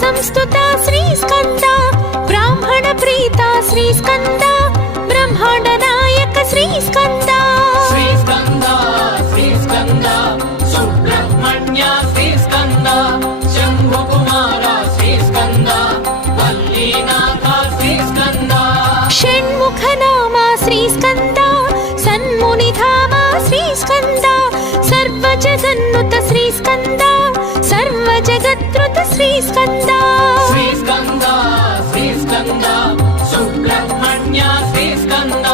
संस्तुता श्रीस्कंद ब्राह्मण प्रीता श्रीस्कंद ब्रह्मांड नायक श्रीस्कंद श्रीस्कंद सुब्रह्मण्य श्रीस्कंद शंभुकुमार श्रीस्कंद वल्लीनाथ श्रीस्कंद षण्मुख नाम श्रीस्कंद सन्मुनिधाम श्रीस्कंद सर्वजगन्नुत श्रीस्कंद सर्वजगत्रुत श्रीस्कंद श्रीस्कंद सुब्रह्मण्य श्रीस्कंद